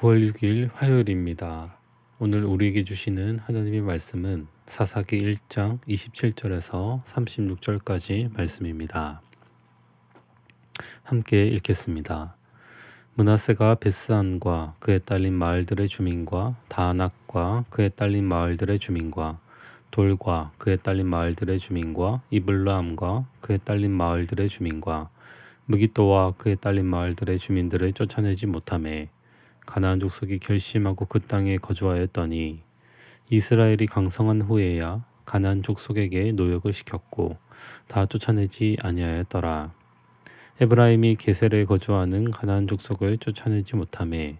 9월 6일 화요일입니다. 오늘 우리에게 주시는 하나님의 말씀은 사사기 1장 27절에서 36절까지 말씀입니다. 함께 읽겠습니다. 므낫세가 베스안과 그에 딸린 마을들의 주민과 다낙과 그에 딸린 마을들의 주민과 돌과 그에 딸린 마을들의 주민과 이블라함과 그에 딸린 마을들의 주민과 무기또와 그에 딸린 마을들의 주민들을 쫓아내지 못하매 가나안 족속이 결심하고 그 땅에 거주하였더니 이스라엘이 강성한 후에야 가나안 족속에게 노역을 시켰고 다 쫓아내지 아니하였더라. 에브라임이 게셀에 거주하는 가나안 족속을 쫓아내지 못하매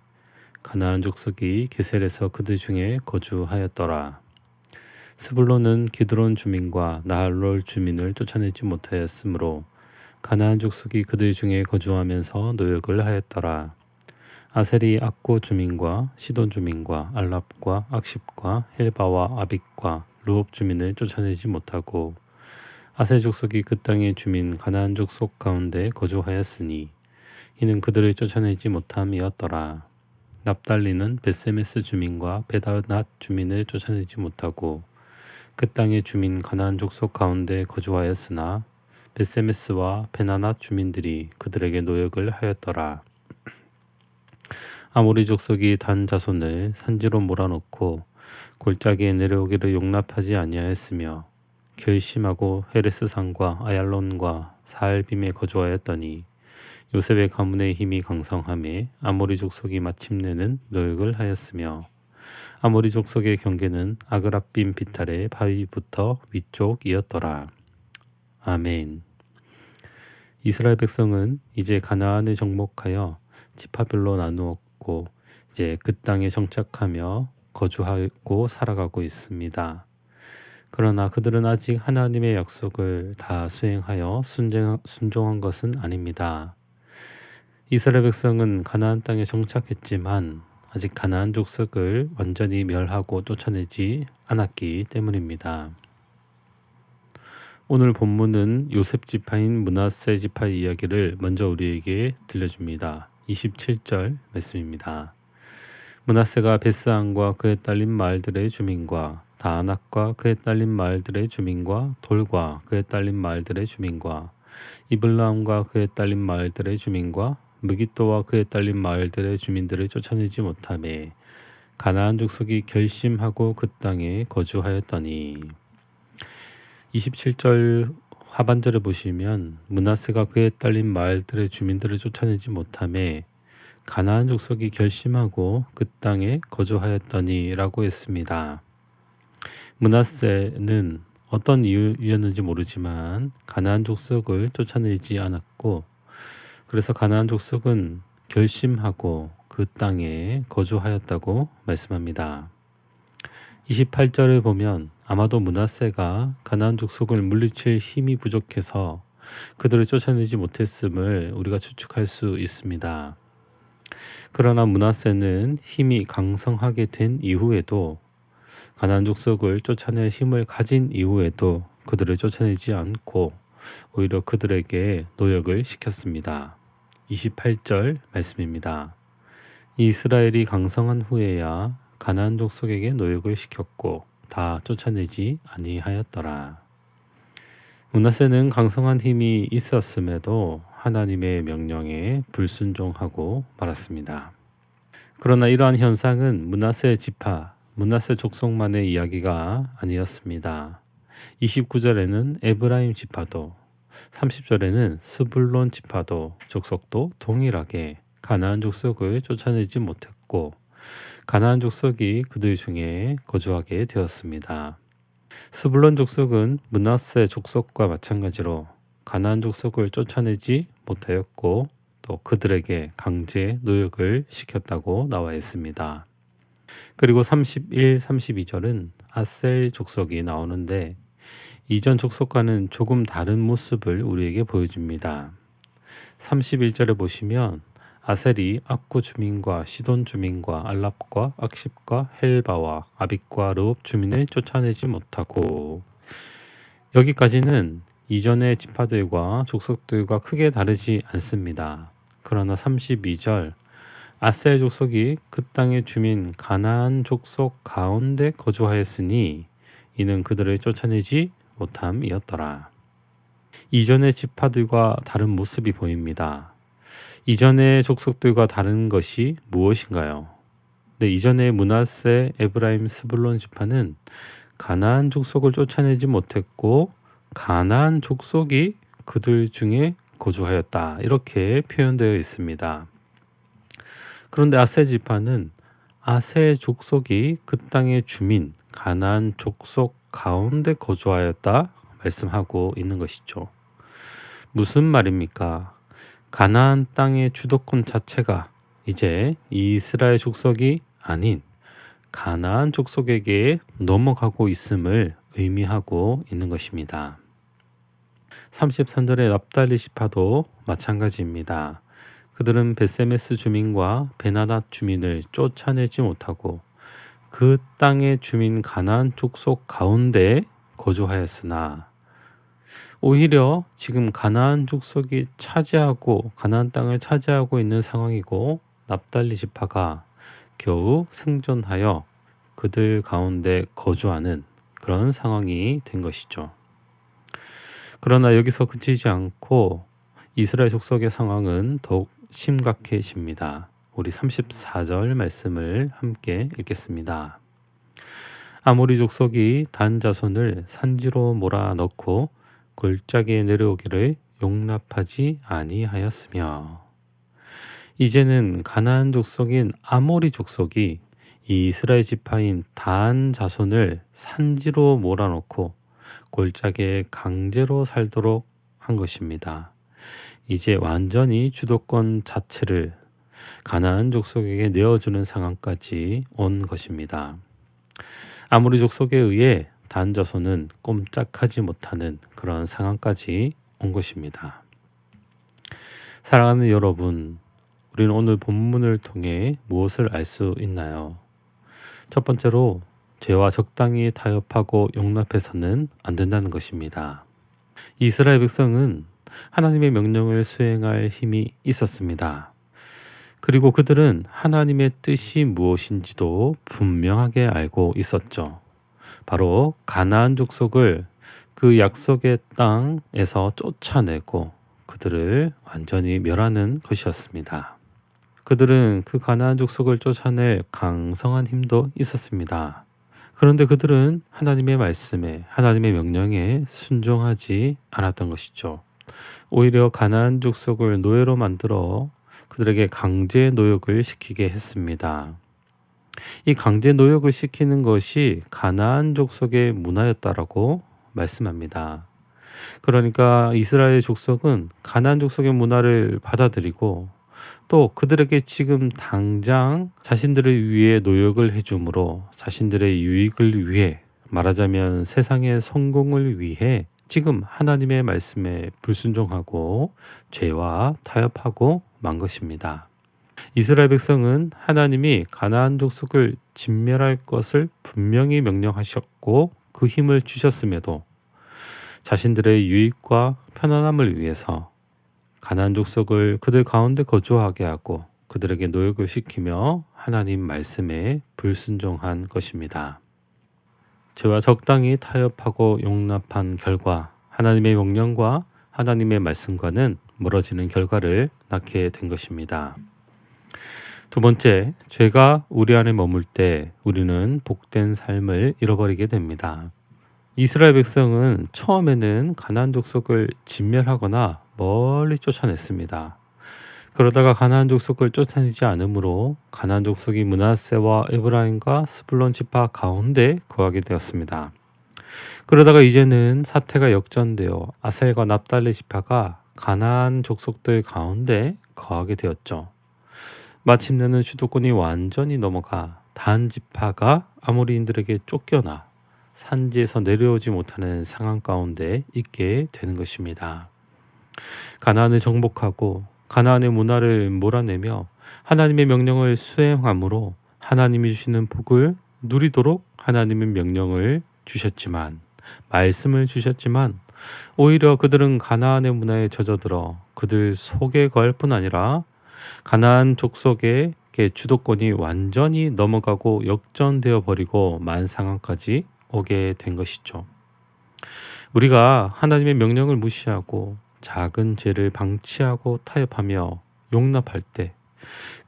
가나안 족속이 게셀에서 그들 중에 거주하였더라. 스불론은 기드론 주민과 나할롤 주민을 쫓아내지 못하였으므로 가나안 족속이 그들 중에 거주하면서 노역을 하였더라. 아셀이 악고 주민과 시돈 주민과 알랍과 악십과 헬바와 아빅과 루옵 주민을 쫓아내지 못하고 아셀 족속이 그 땅의 주민 가나안 족속 가운데 거주하였으니 이는 그들을 쫓아내지 못함이었더라. 납달리는 베세메스 주민과 베다낫 주민을 쫓아내지 못하고 그 땅의 주민 가나안 족속 가운데 거주하였으나 베세메스와 베나낫 주민들이 그들에게 노역을 하였더라. 아모리 족속이 단 자손을 산지로 몰아넣고 골짜기에 내려오기를 용납하지 아니하였으며 결심하고 헤레스 산과 아얄론과 사알빔에 거주하였더니 요셉의 가문의 힘이 강성함에 아모리 족속이 마침내는 노역을 하였으며 아모리 족속의 경계는 아그랍빔 비탈의 바위부터 위쪽이었더라. 아멘. 이스라엘 백성은 이제 가나안에 정복하여 지파별로 나누었고 이제 그 땅에 정착하며 거주하고 살아가고 있습니다. 그러나 그들은 아직 하나님의 약속을 다 수행하여 순종한 것은 아닙니다. 이스라엘 백성은 가나안 땅에 정착했지만 아직 가나안 족속을 완전히 멸하고 쫓아내지 않았기 때문입니다. 오늘 본문은 요셉 지파인 므낫세 지파의 이야기를 먼저 우리에게 들려줍니다. 27절 말씀입니다. 므낫세가 베스안과 그에 딸린 마을들의 주민과 다낙과 그에 딸린 마을들의 주민과 돌과 그에 딸린 마을들의 주민과 이블라함과 그에 딸린 마을들의 주민과 무기또와 그에 딸린 마을들의 주민들을 쫓아내지 못하매 가나안 족속이 결심하고 그 땅에 거주하였더니 27절 하반절을 보시면 므낫세가 그에 딸린 마을들의 주민들을 쫓아내지 못하매 가나안 족속이 결심하고 그 땅에 거주하였더니 라고 했습니다. 므낫세는 어떤 이유였는지 모르지만 가나안 족속을 쫓아내지 않았고 그래서 가나안 족속은 결심하고 그 땅에 거주하였다고 말씀합니다. 28절을 보면 아마도 므낫세가 가나안 족속을 물리칠 힘이 부족해서 그들을 쫓아내지 못했음을 우리가 추측할 수 있습니다. 그러나 므낫세는 힘이 강성하게 된 이후에도 가나안 족속을 쫓아낼 힘을 가진 이후에도 그들을 쫓아내지 않고 오히려 그들에게 노역을 시켰습니다. 28절 말씀입니다. 이스라엘이 강성한 후에야 가나안 족속에게 노역을 시켰고 다 쫓아내지 아니하였더라. 므낫세는 강성한 힘이 있었음에도 하나님의 명령에 불순종하고 말았습니다. 그러나 이러한 현상은 므낫세 지파, 므낫세 족속만의 이야기가 아니었습니다. 29절에는 에브라임 지파도 30절에는 스불론 지파도 족속도 동일하게 가나안 족속을 쫓아내지 못했고 가나안 족속이 그들 중에 거주하게 되었습니다. 스불론 족속은 므낫세 족속과 마찬가지로 가나안 족속을 쫓아내지 못하였고 또 그들에게 강제 노역을 시켰다고 나와 있습니다. 그리고 31, 32절은 아셀 족속이 나오는데 이전 족속과는 조금 다른 모습을 우리에게 보여줍니다. 31절에 보시면 아셀이 악구 주민과 시돈 주민과 알랍과 악십과 헬바와 아빅과 르옵 주민을 쫓아내지 못하고 여기까지는 이전의 지파들과 족속들과 크게 다르지 않습니다. 그러나 32절 아셀 족속이 그 땅의 주민 가나안 족속 가운데 거주하였으니 이는 그들을 쫓아내지 못함이었더라. 이전의 지파들과 다른 모습이 보입니다. 이전의 족속들과 다른 것이 무엇인가요? 네, 이전의 므낫세, 에브라임, 스불론 지파는 가나안 족속을 쫓아내지 못했고 가나안 족속이 그들 중에 거주하였다. 이렇게 표현되어 있습니다. 그런데 아셀 지파는 아셀 족속이 그 땅의 주민 가나안 족속 가운데 거주하였다 말씀하고 있는 것이죠. 무슨 말입니까? 가나안 땅의 주도권 자체가 이제 이스라엘 족속이 아닌 가나안 족속에게 넘어가고 있음을 의미하고 있는 것입니다. 33절의 납달리 지파도 마찬가지입니다. 그들은 베세메스 주민과 베나닷 주민을 쫓아내지 못하고 그 땅의 주민 가나안 족속 가운데 거주하였으나 오히려 지금 가나안 족속이 차지하고 가나안 땅을 차지하고 있는 상황이고 납달리 지파가 겨우 생존하여 그들 가운데 거주하는 그런 상황이 된 것이죠. 그러나 여기서 그치지 않고 이스라엘 족속의 상황은 더욱 심각해집니다. 우리 34절 말씀을 함께 읽겠습니다. 아모리 족속이 단 자손을 산지로 몰아넣고 골짜기에 내려오기를 용납하지 아니하였으며 이제는 가나안 족속인 아모리 족속이 이 이스라엘 지파인 단 자손을 산지로 몰아넣고 골짜기에 강제로 살도록 한 것입니다. 이제 완전히 주도권 자체를 가나안 족속에게 내어주는 상황까지 온 것입니다. 아모리 족속에 의해 단 자손은 꼼짝하지 못하는 그런 상황까지 온 것입니다. 사랑하는 여러분, 우리는 오늘 본문을 통해 무엇을 알 수 있나요? 첫 번째로 죄와 적당히 타협하고 용납해서는 안 된다는 것입니다. 이스라엘 백성은 하나님의 명령을 수행할 힘이 있었습니다. 그리고 그들은 하나님의 뜻이 무엇인지도 분명하게 알고 있었죠. 바로 가나안 족속을 그 약속의 땅에서 쫓아내고 그들을 완전히 멸하는 것이었습니다. 그들은 그 가나안 족속을 쫓아낼 강성한 힘도 있었습니다. 그런데 그들은 하나님의 말씀에, 하나님의 명령에 순종하지 않았던 것이죠. 오히려 가나안 족속을 노예로 만들어 그들에게 강제 노역을 시키게 했습니다. 이 강제 노역을 시키는 것이 가나안 족속의 문화였다라고 말씀합니다. 그러니까 이스라엘 족속은 가나안 족속의 문화를 받아들이고 또 그들에게 지금 당장 자신들을 위해 노역을 해줌으로 자신들의 유익을 위해 말하자면 세상의 성공을 위해 지금 하나님의 말씀에 불순종하고 죄와 타협하고 만 것입니다. 이스라엘 백성은 하나님이 가나안 족속을 진멸할 것을 분명히 명령하셨고 그 힘을 주셨음에도 자신들의 유익과 편안함을 위해서 가나안 족속을 그들 가운데 거주하게 하고 그들에게 노역을 시키며 하나님 말씀에 불순종한 것입니다. 죄와 적당히 타협하고 용납한 결과 하나님의 명령과 하나님의 말씀과는 멀어지는 결과를 낳게 된 것입니다. 두 번째, 죄가 우리 안에 머물 때 우리는 복된 삶을 잃어버리게 됩니다. 이스라엘 백성은 처음에는 가나안 족속을 진멸하거나 멀리 쫓아냈습니다. 그러다가 가나안 족속을 쫓아내지 않으므로 가나안 족속이 므낫세와 에브라임과 스불론 지파 가운데 거하게 되었습니다. 그러다가 이제는 사태가 역전되어 아셀과 납달리 지파가 가나안 족속들 가운데 거하게 되었죠. 마침내는 주도권이 완전히 넘어가 단 지파가 아모리인들에게 쫓겨나 산지에서 내려오지 못하는 상황 가운데 있게 되는 것입니다. 가나안을 정복하고 가나안의 문화를 몰아내며 하나님의 명령을 수행함으로 하나님이 주시는 복을 누리도록 하나님의 명령을 주셨지만 말씀을 주셨지만 오히려 그들은 가나안의 문화에 젖어들어 그들 속에 거할 뿐 아니라 가나안 족속에게 이렇게 주도권이 완전히 넘어가고 역전되어 버리고 만 상황까지 오게 된 것이죠. 우리가 하나님의 명령을 무시하고 작은 죄를 방치하고 타협하며 용납할 때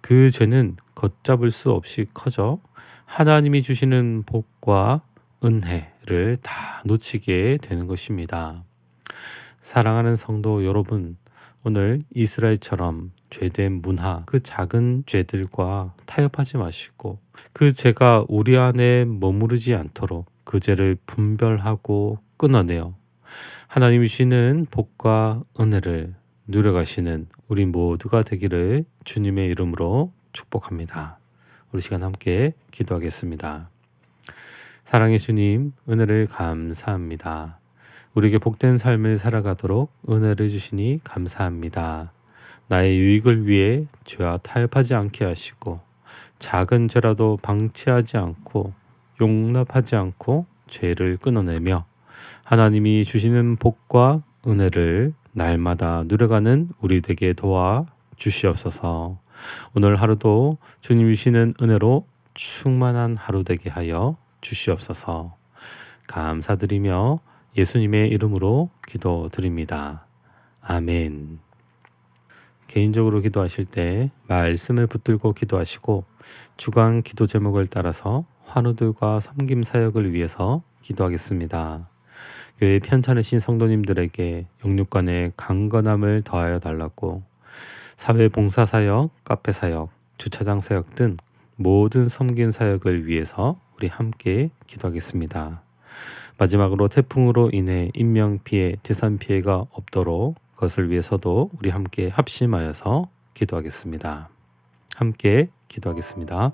그 죄는 걷잡을 수 없이 커져 하나님이 주시는 복과 은혜를 다 놓치게 되는 것입니다. 사랑하는 성도 여러분, 오늘 이스라엘처럼 죄된 문화, 그 작은 죄들과 타협하지 마시고 그 죄가 우리 안에 머무르지 않도록 그 죄를 분별하고 끊어내어 하나님이 주시는 복과 은혜를 누려가시는 우리 모두가 되기를 주님의 이름으로 축복합니다. 우리 시간 함께 기도하겠습니다. 사랑의 주님, 은혜를 감사합니다. 우리에게 복된 삶을 살아가도록 은혜를 주시니 감사합니다. 나의 유익을 위해 죄와 타협하지 않게 하시고 작은 죄라도 방치하지 않고 용납하지 않고 죄를 끊어내며 하나님이 주시는 복과 은혜를 날마다 누려가는 우리 되게 도와 주시옵소서. 오늘 하루도 주님 주시는 은혜로 충만한 하루 되게 하여 주시옵소서. 감사드리며 예수님의 이름으로 기도드립니다. 아멘. 개인적으로 기도하실 때 말씀을 붙들고 기도하시고 주간 기도 제목을 따라서 환우들과 섬김 사역을 위해서 기도하겠습니다. 교회 편찮으신 성도님들에게 영육간의 강건함을 더하여 달라고 사회 봉사 사역, 카페 사역, 주차장 사역 등 모든 섬긴 사역을 위해서 우리 함께 기도하겠습니다. 마지막으로 태풍으로 인해 인명 피해, 재산 피해가 없도록 그것을 위해서도 우리 함께 합심하여서 기도하겠습니다. 함께 기도하겠습니다.